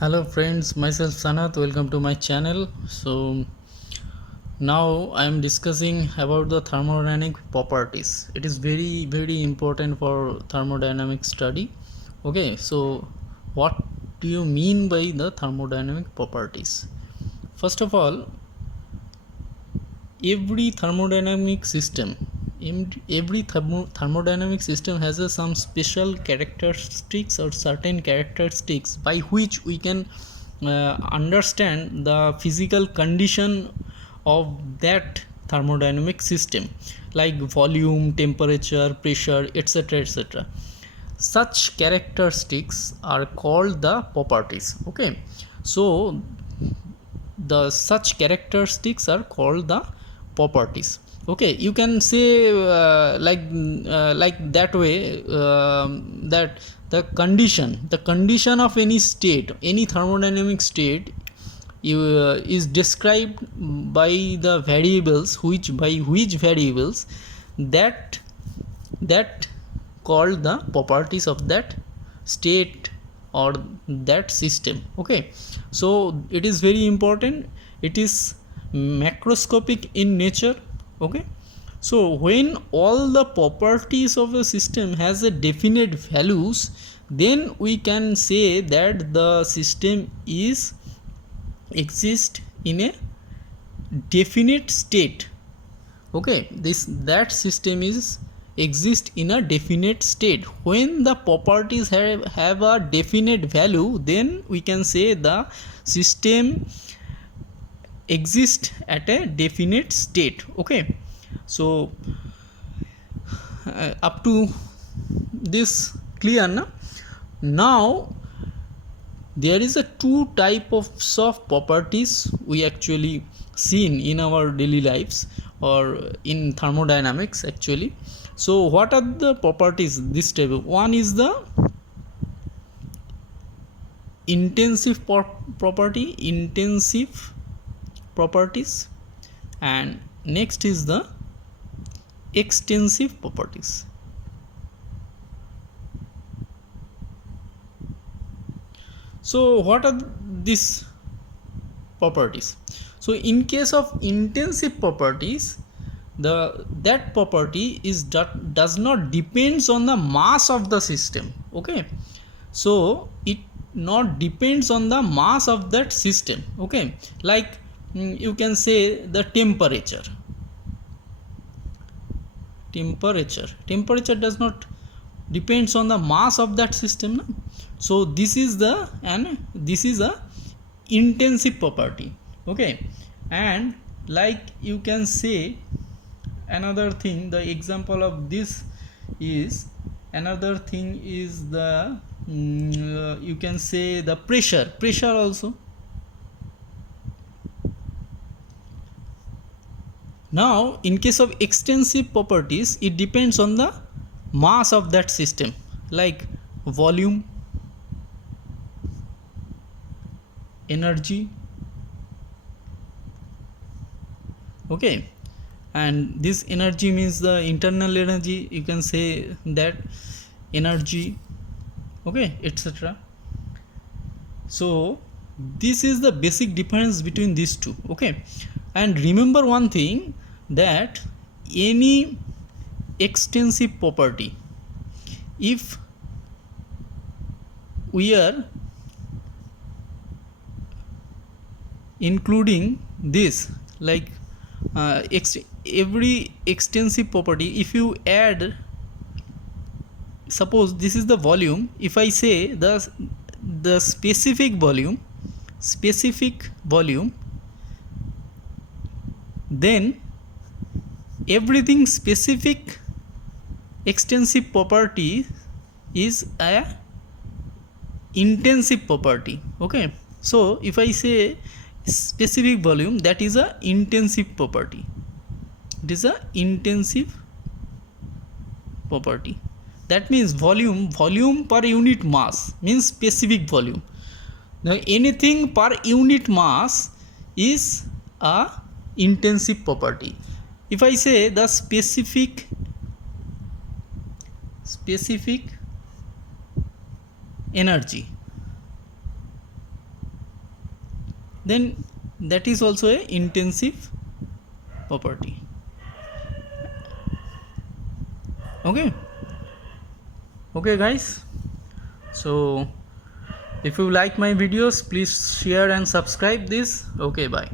Hello friends, myself Sanath. Welcome to my channel. So now I am discussing about the thermodynamic properties. It is very important for thermodynamic study. Okay, so what do you mean by the thermodynamic properties? First of all, every thermodynamic system thermodynamic system has some special characteristics or certain characteristics by which we can understand the physical condition of that thermodynamic system, like volume, temperature, pressure, etc, etc. Such characteristics are called the properties. Okay, so the such characteristics are called the properties. Okay, you can say like that way, that the condition of any state, any thermodynamic state, is described by the variables, which by which variables that that called the properties of that state or that system. Okay, so it is very important. It is macroscopic in nature. Okay, so when all the properties of a system has a definite values, then we can say that the system is exist in a definite state. Okay, this that system is exist in a definite state. When the properties have a definite value, then we can say the system exist at a definite state. Okay, so up to this clear na? Now there is a two type of soft properties we actually seen in our daily lives or in thermodynamics actually. So what are the properties this type of? One is the intensive properties, and next is the extensive properties. So what are these properties? So in case of intensive properties, that property is does not depends on the mass of the system. Okay, so it not depends on the mass of that system. Okay, like you can say the temperature does not depends on the mass of that system, no? So this is a intensive property. Okay, and like you can say another thing, the example of this is another thing is the you can say the pressure also. Now in case of extensive properties, it depends on the mass of that system, like volume, energy. Okay, and this energy means the internal energy, you can say that energy. Okay, etc. So this is the basic difference between these two. Okay, and remember one thing, that any extensive property, if we are including this, like every extensive property, if you add, suppose this is the volume, if I say the specific volume, then everything specific extensive property is a intensive property. Okay, so if I say specific volume, that is a intensive property. It is a intensive property. That means volume per unit mass means specific volume. Now anything per unit mass is a intensive property. If I say the specific energy, then that is also a intensive property. Okay guys, so if you like my videos, please share and subscribe this. Okay, bye.